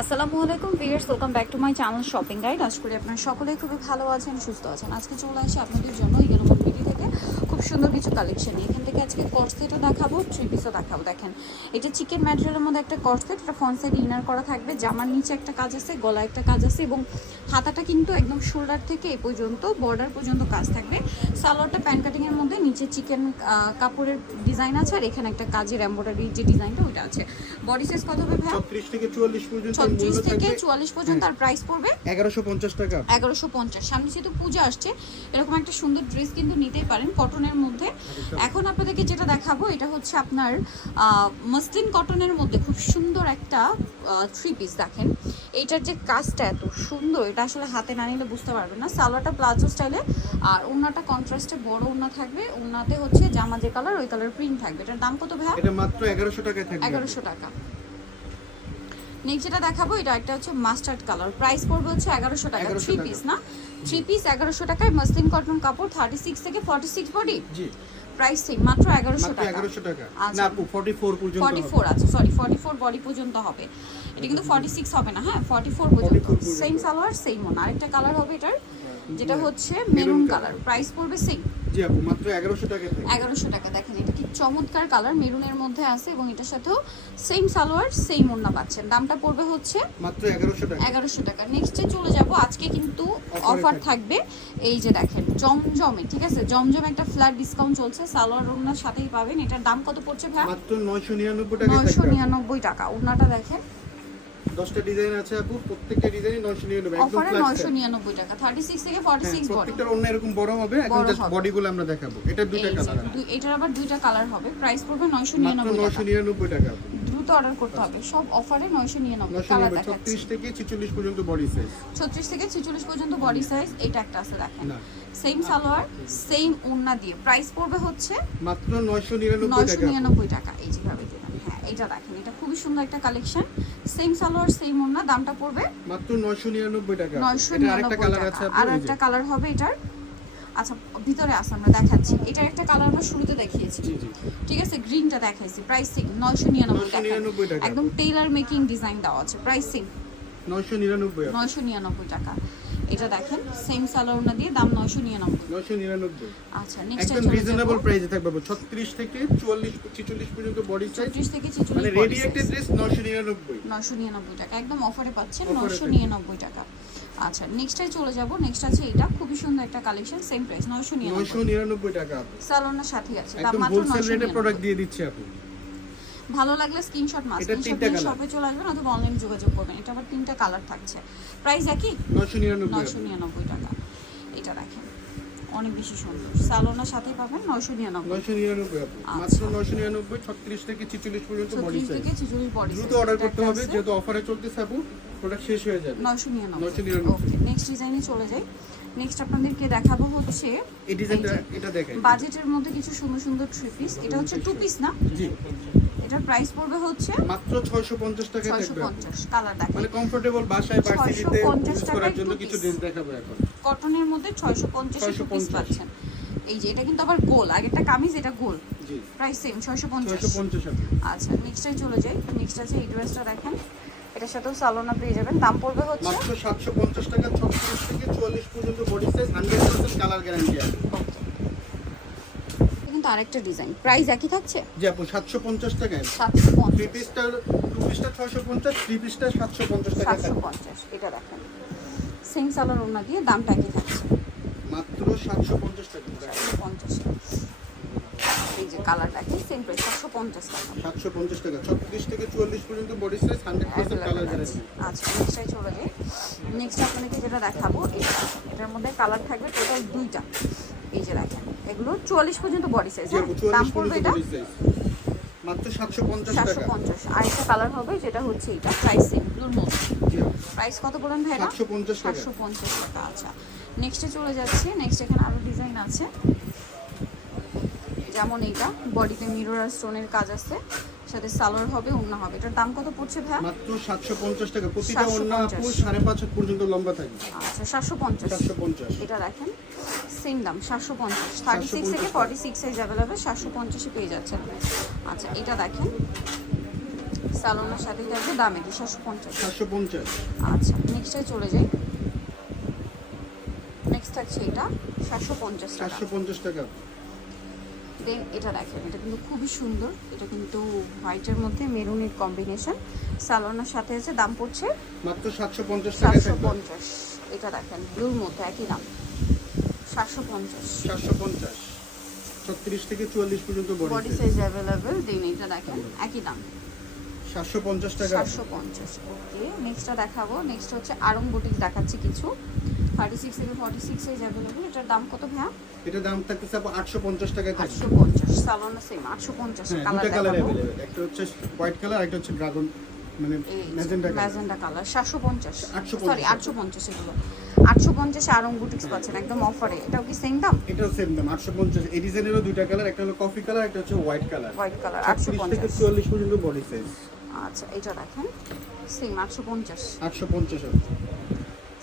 আসসালামু আলাইকুম viewers welcome back to my channel shopping guide আজ করি আপনারা সকলেই খুবই ভালো আছেন, সুস্থ আছেন। আজকে চলে আসি আপনাদের জন্য এরকম সুন্দর কিছু কালেকশন এখান থেকে আজকে কর্সেটও দেখাবো থ্রি পিসও দেখাবো। দেখেন এটা চিকেন ম্যাটেরিয়ালের মধ্যে একটা কর্সেট এটা ফ্রন্ট সাইড ইনার করা থাকবে। জামার নিচে একটা কাজ আছে গলা একটা কাজ আছে এবং হাতাটা কিন্তু একদম শোল্ডার থেকে এই পর্যন্ত বর্ডার পর্যন্ত কাজ থাকবে। সালোয়ারটা প্যান কাটিংয়ের মধ্যে নিচে চিকেন কাপড়ের ডিজাইন আছে আর এখানে একটা কাজের এম্ব্রয়ডারি যে ডিজাইনটা ওইটা আছে। বডি সাইজ কত হবে ভাই ছত্রিশ থেকে চুয়াল্লিশ পর্যন্ত ছত্রিশ মূল্য থেকে থাকবে। চুয়াল্লিশ পর্যন্ত আর প্রাইস পড়বে? এগারোশো পঞ্চাশ টাকা। এগারোশো পঞ্চাশ। সামনে যেহেতু পূজা আসছে এরকম একটা সুন্দর ড্রেস কিন্তু নিতেই পারেন। কটনের মধ্যে। এখন আপনাদেরকে যেটা দেখাবো এটা হচ্ছে আপনার মসলিন কটনের মধ্যে খুব সুন্দর একটা থ্রি পিস দেখেন। এইটার যে কাজটা এত সুন্দর এটা আসলে হাতে না নিলে বুঝতে পারবেন না। সালোয়ারটা প্লাজো স্টাইলে আর ওনাটা কন্ট্রাস্টে বড় ওনা থাকবে। ওনাতে হচ্ছে জামা যে কালার ওই কালার প্রিন্ট থাকবে। এটার দাম কত ভাইয়া? এটা মাত্র এগারোশো টাকায় থাকবে। এগারোশো টাকা। নেক্সট যেটা দেখাবো এটা একটা হচ্ছে মাস্টার্ড কালার প্রাইস পড়বে হচ্ছে এগারোশো টাকা থ্রি পিস না? থ্রি পিস এগারোশো টাকায় মসলিন কটন কাপড় থার্টি সিক্স থেকে forty six body price same মাত্র টাকা। টাকা। আচ্ছা। না পর্যন্ত আছে সরি ফর্টি ফোর বডি পর্যন্ত হবে। এটা কিন্তু ফর্টি সিক্স হবে না হ্যাঁ? ফর্টি ফোর পর্যন্ত। 44 পর্যন্ত। সেম সালোয়ার সেম ওন আরেকটা কালার হবে এটার যেটা হ্যাঁ, হচ্ছে মেরুন কালার প্রাইস পড়বে সেম জি আপু মাত্র টাকা দেখেন এটা কি চমৎকার কালার মেরুনের মধ্যে আছে এবং এটার সাথেও সেম সালোয়ার সেম ওড়না পাচ্ছেন। দামটা পড়বে হচ্ছে মাত্র এগারোশো টাকা। এগারোশো টাকা। নেক্সটে চলে যাব। আজকে কিন্তু অফার থাকবে। এই যে দেখেন জমজমে ঠিক আছে? জমজম একটা ফ্ল্যাট ডিসকাউন্ট চলছে সালোয়ার ওড়নার সাথেই পাবেন। এটার দাম কত পড়ছে ভাই মাত্র নয়শো নিরানব্বই টাকায় নয়শো থাকবে নিরানব্বই টাকা। ওড়নাটা দেখেন দশটা ডিজাইন আছে আপু প্রত্যেকটা ডিজাইন নয়শো নিরানব্বই একদম অফারে ফ্ল্যাট নয়শো নিরানব্বই টাকা থার্টি সিক্স থেকে ফর্টি সিক্স বডি প্রত্যেকটার অন্য এরকম বড় হবে এখন জাস্ট। বডিগুলো আমরা দেখাবো। এটা দুইটা কালার এটার আবার দুইটা কালার হবে। প্রাইস পড়বে নয়শো মাত্র নিরানব্বই নয়শো টাকা নিরানব্বই টাকা। দ্রুত অর্ডার করতে হবে। সব অফারে নয়শো নিরানব্বই নয়শো কালার দেখাচ্ছি। ছত্রিশ থেকে ছেচল্লিশ পর্যন্ত বডি সাইজ ছত্রিশ থেকে ছেচল্লিশ পর্যন্ত বডি সাইজ এটা একটা আছে দেখেন। সেম সালোয়ার সেম ওড়না দিয়ে। প্রাইস পড়বে হচ্ছে মাত্র নয়শো নিরানব্বই নয়শো টাকা। আপু। নিরানব্বই টাকা। এই যেভাবে হ্যাঁ এটা দেখেন এটা খুবই সুন্দর একটা কালেকশন সেম সালোয়ার সেম ওড়না দামটা পড়বে মাত্র নয়শো নিরানব্বই টাকা। নয়শো এটা আরেকটা নিরানব্বই কালার টাকা। আছে আর একটা কালার হবে এটার। আচ্ছা ভিতরে আসে আমরা দেখাচ্ছি। এটার একটা কালার আমরা শুরুতে দেখিয়েছি। জি জি। ঠিক আছে গ্রিনটা দেখাইছি। প্রাইসিং নিরানব্বই নয়শো টাকা। নিরানব্বই টাকা। একদম টেইলার মেকিং ডিজাইন দেওয়া আছে। প্রাইসিং নিরানব্বই আপু। নয়শো নিরানব্বই টাকা। এটা দেখেন সেম সালোয়ার ওড়না দিয়ে দাম নয়শো নিরানব্বই। নয়শো নিরানব্বই। আচ্ছা নেক্সট একদম রিজনেবল প্রাইসে থাকবে। আপু। ছত্রিশ থেকে চুয়াল্লিশ ছেচল্লিশ পর্যন্ত বডি সাইজ চৌত্রিশ থেকে মানে রেডি একটা ড্রেস নয়শো নিরানব্বই। নয়শো নিরানব্বই টাকা। একদম অফারে পাচ্ছেন Offer-এ নয়শো থাকবে। নিরানব্বই টাকা। আচ্ছা নেক্সটটাই চলে যাব। নেক্সট আছে এটা। খুবই সুন্দর একটা কালেকশন সেম প্রাইস নয়শো নয়শো নিরানব্বই। নিরানব্বই টাকা। আপু। সালোনার সাথে আছে। দাম একদম মাত্র হোলসেল নয়শো রেটে প্রোডাক্ট দিয়ে দিচ্ছি আপু ভালো লাগলে স্ক্রিনশট মাস স্ক্রিনশট। শপে চলে আসবেন অথবা অনলাইনে যোগাযোগ করবেন। এটা আবার তিনটা কালার থাকছে। প্রাইস একই? নয়শো নিরানব্বই টাকা। এটা দেখেন অনেক বেশি সুন্দর। সালোনার সাথে পাবেন নয়শো নিরানব্বই। নয়শো নিরানব্বই আচ্ছা। মাত্র নয়শো নিরানব্বই ছত্রিশ থেকে ছেচল্লিশ পর্যন্ত বডি থেকে ছিচল্লিশ বডি দ্রুত অর্ডার করতে হবে যেহেতু অফারে চলতেছে আপু প্রোডাক্ট শেষ হয়ে যাবে। নয়শো নিরানব্বই। নয়শো নিরানব্বই। ওকে নেক্সট ডিজাইনে চলে যাই। নেক্সট আপনাদেরকে দেখাবো হচ্ছে এই ডিজাইনটা এটা দেখেন। বাজেটের মধ্যে কিছু সুন্দর সুন্দর থ্রি পিস এটা হচ্ছে টু পিস না? জি। এটার প্রাইস পড়বে হচ্ছে মাত্র ছয়শো পঞ্চাশ টাকায় ছয়শো থাকবে আপু। পঞ্চাশ কালার দেখেন। মানে কমফোর্টেবল বাসায় ভার্সিটিতে 650 ইউজ করার জন্য কিছু ড্রেস দেখাবো এখন। কটনের মধ্যে ছয়শো পঞ্চাশ টু পিস 650 পাচ্ছেন। এই যে এটা কিন্তু আবার গোল। আগেরটা কামিজ এটা গোল। জি। প্রাইস সেম ছয়শো পঞ্চাশ। ছয়শো পঞ্চাশ আপু আচ্ছা নেক্সটে চলে যাই। নেক্সট আছে এই ড্রেসটা দেখেন। এটার সাথেও সালোনা পেয়ে যাবেন। দাম পড়বে হচ্ছে মাত্র সাতশো পঞ্চাশ টাকা ছত্রিশ থেকে চুয়াল্লিশ পর্যন্ত body size hundred percent colour guarantee আছে। কিন্তু আরেকটা ডিজাইন প্রাইস একই থাকছে? জি আপু সাতশো পঞ্চাশ টাকায়। সাতশো থ্রি পঞ্চাশ পিসটা টু পিসটা ছয়শো পঞ্চাশ থ্রি পিসটা সাতশো পঞ্চাশ টাকা সাতশো থাকবে পঞ্চাশ এটা দেখেন। সেম সালার ওনা দিয়ে দামটা একই থাকছে। মাত্র সাতশো পঞ্চাশ টাকা। সাতশো পঞ্চাশ। এই যে কালারটা কি সেম প্রাইস সাতশো পঞ্চাশ টাকা। সাতশো পঞ্চাশ টাকা ছত্রিশ থেকে চুয়াল্লিশ পর্যন্ত body size hundred percent colour আছে। গ্যারান্টি আচ্ছা নেক্সটটাই চলে যাই। নেক্সট আপনাদেরকে যেটা দেখাবো এটা এটার মধ্যে কালার থাকবে টোটাল দুইটা। এগুলো চুয়াল্লিশ পর্যন্ত বডি সাইজ দাম পড়বে এটা? মাত্র সাতশো পঞ্চাশ কালার হবে যেটা হচ্ছে এটা প্রাইস সেম মধ্যে। প্রাইস কত বলেন টাকা। সাতশো পঞ্চাশ টাকা আচ্ছা। নেক্সটে চলে যাচ্ছে। নেক্সট এখানে আরও ডিজাইন আছে। যেমন এইটা বডিতে মিরর আর স্টোনের কাজ আছে। সাথে সালোয়ার হবে ওড়না হবে। এটার দাম কত পড়ছে ভাইয়া? মাত্র সাতশো পঞ্চাশ টাকা। প্রতিটা অন্য 750 আপু সাড়ে পাঁচ হাত পর্যন্ত লম্বা থাকবে। আচ্ছা এটা দেখেন সেম দাম সাতশো পঞ্চাশ। থার্টি সিক্স থেকে ফর্টি সিক্স সাইজ অ্যাভেলেবেল সাতশো পঞ্চাশে পেয়ে যাচ্ছেন। আচ্ছা এটা দেখেন। স্যালোনের সাথেই থাকবে দামে কি সাতশো পঞ্চাশ। সাতশো পঞ্চাশ। আচ্ছা নেক্সটে চলে যাই। নেক্সট থাকছে এটা সাতশো পঞ্চাশ সাতশো পঞ্চাশ টাকা। দেন এটা দেখেন এটা কিন্তু খুবই সুন্দর। এটা কিন্তু হোয়াইটের মধ্যে মেরুনের কম্বিনেশন সালোনার সাথে আছে দাম পড়ছে মাত্র সাতশো পঞ্চাশ সাতশো পঞ্চাশ। এটা দেখেন ব্লুর মধ্যে একই দাম। সাতশো পঞ্চাশ। সাতশো পঞ্চাশ। ছত্রিশ থেকে চুয়াল্লিশ পর্যন্ত body body size available then এটা দেখেন একই দাম। সাতশো পঞ্চাশ টাকা। সাতশো পঞ্চাশ ওকে নেক্সটটা দেখাবো। নেক্সট হচ্ছে আরং বুটিক দেখাচ্ছি কিছু। থার্টি সিক্স থেকে ফর্টি সিক্স সাইজ অ্যাভেলেবল এটার দাম কত ভাইয়া? এটা দাম থাকতেছে আপু আটশো পঞ্চাশ টাকায় থাকবে। আটশো পঞ্চাশ সালোনা সেম আটশো পঞ্চাশ হ্যাঁ কালার দুটা কালার একটা হচ্ছে হোয়াইট কালার একটা হচ্ছে ড্রাগন মানে কালার ম্যাজেন্ডা কালার সাতশো পঞ্চাশ। 850 সরি আটশো পঞ্চাশ এগুলো। আটশো পঞ্চাশে আরং বুটিক্স পাচ্ছেন একদম অফারে এটাও কি সেম দাম? এটাও সেম দাম আটশো পঞ্চাশ। এই ডিজাইনেরও দুইটা কালার একটা হলো কফি কালার একটা হচ্ছে হোয়াইট কালার হোয়াইট কালার আটশো ছত্রিশ থেকে চুয়াল্লিশ পর্যন্ত বডি সাইজ আচ্ছা এটা দেখেন। সেম আটশো পঞ্চাশ। আটশো পঞ্চাশ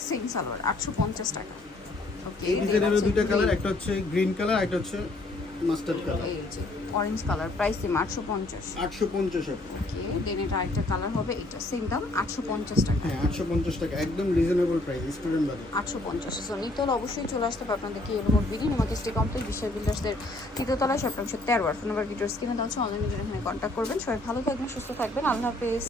সেম সালোয়ার আটশো পঞ্চাশ টাকা। ওকে এই ডিজাইনেরও দুইটা কালার একটা হচ্ছে গ্রিন কালার একটা হচ্ছে mustard colour orange colour price same আটশো পঞ্চাশ। আটশো পঞ্চাশ ওকে দেন এটা আরেকটা কালার হবে এটা সেম দাম আটশো পঞ্চাশ টাকা। হ্যাঁ আটশো পঞ্চাশ টাকা একদম রিজনেবল প্রাইস স্টুডেন্ট আটশো পঞ্চাশ সো নিতে হলে অবশ্যই চলে আসতে হবে আপনাদেরকে এরমোট বিডি আমাকে স্টে কমপ্লিট বিশ্বের বিল্ডার্সদের তৃতীয়তলায় সপ্তাহ তেরো আর ফোন নাম্বার ভিডিওস কিনে দেওয়া হচ্ছে অনলাইনে এখানে কন্ট্যাক্ট করবেন। সবাই ভালো থাকবেন সুস্থ থাকবেন আল্লাহ হাফেজ।